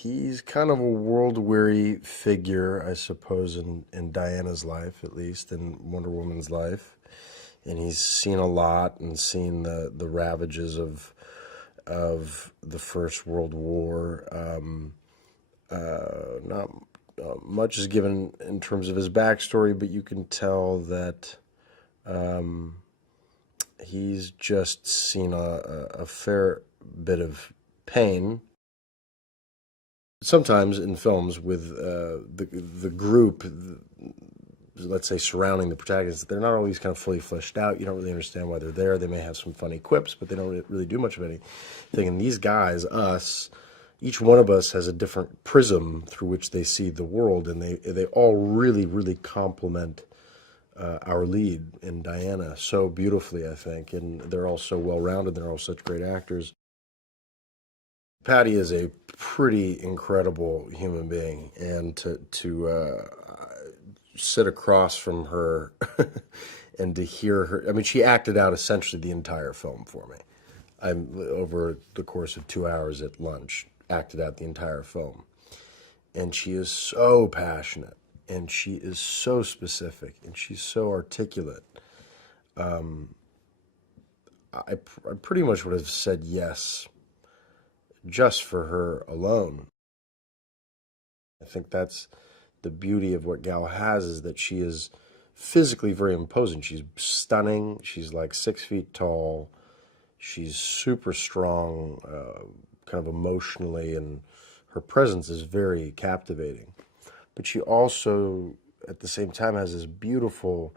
He's kind of a world-weary figure, I suppose, in Diana's life, at least, in Wonder Woman's life. And he's seen a lot and seen the ravages of the First World War. Not much is given in terms of his backstory, but you can tell that he's just seen a fair bit of pain. Sometimes in films with the group, let's say surrounding the protagonist, they're not always kind of fully fleshed out. You don't really understand why they're there. They may have some funny quips, but they don't really do much of anything. And these guys, us, each one of us has a different prism through which they see the world, and they all really, really complement our lead in Diana so beautifully, I think. And they're all so well-rounded. They're all such great actors. Patty is a pretty incredible human being, and to sit across from her and to hear her. I mean, she acted out essentially the entire film for me. I'm over the course of 2 hours at lunch, acted out the entire film, and she is so passionate, and she is so specific, and she's so articulate. I pretty much would have said yes just for her alone. I think that's the beauty of what Gal has, is that she is physically very imposing. She's stunning. She's like 6 feet tall. She's super strong, kind of emotionally, and her presence is very captivating. But she also, at the same time, has this beautiful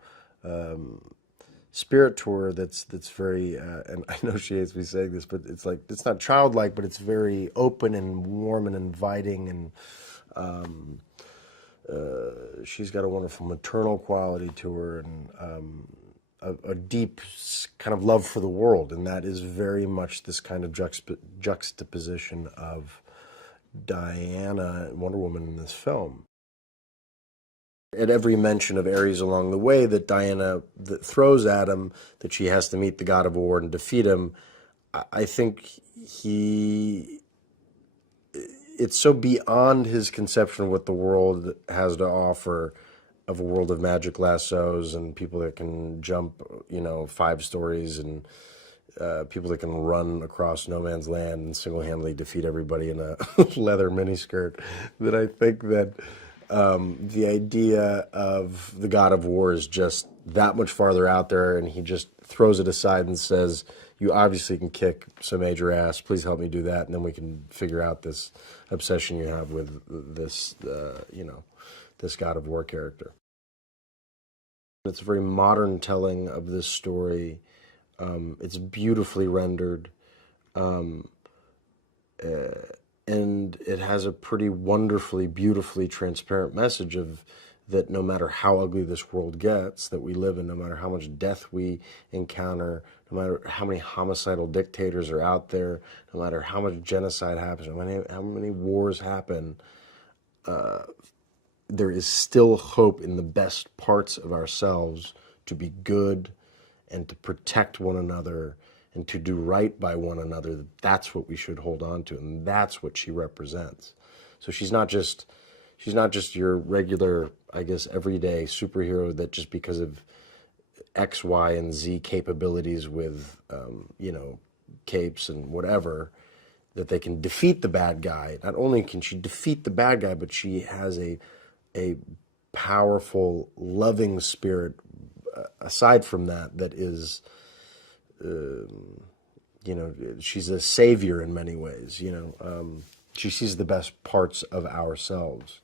spirit to her that's very, and I know she hates me saying this, but it's like, it's not childlike, but it's very open and warm and inviting, and she's got a wonderful maternal quality to her, and a deep kind of love for the world, and that is very much this kind of juxtaposition of Diana and Wonder Woman in this film. At every mention of Ares along the way that Diana that throws at him, that she has to meet the god of war and defeat him, I think it's so beyond his conception of what the world has to offer, of a world of magic lassos and people that can jump, 5 stories, and people that can run across no man's land and single-handedly defeat everybody in a leather miniskirt, that I think that the idea of the god of war is just that much farther out there, and he just throws it aside and says, you obviously can kick some major ass, please help me do that, and then we can figure out this obsession you have with this, this god of war character. It's a very modern telling of this story. It's beautifully rendered. And it has a pretty wonderfully, beautifully transparent message of that no matter how ugly this world gets that we live in, no matter how much death we encounter, no matter how many homicidal dictators are out there, no matter how much genocide happens, how many wars happen, there is still hope in the best parts of ourselves to be good and to protect one another and to do right by one another. That's what we should hold on to, and that's what she represents. So she's not just your regular, I guess, everyday superhero that just because of X, Y, and Z capabilities with, capes and whatever, that they can defeat the bad guy. Not only can she defeat the bad guy, but she has a powerful, loving spirit aside from that is, she's a savior in many ways. She sees the best parts of ourselves.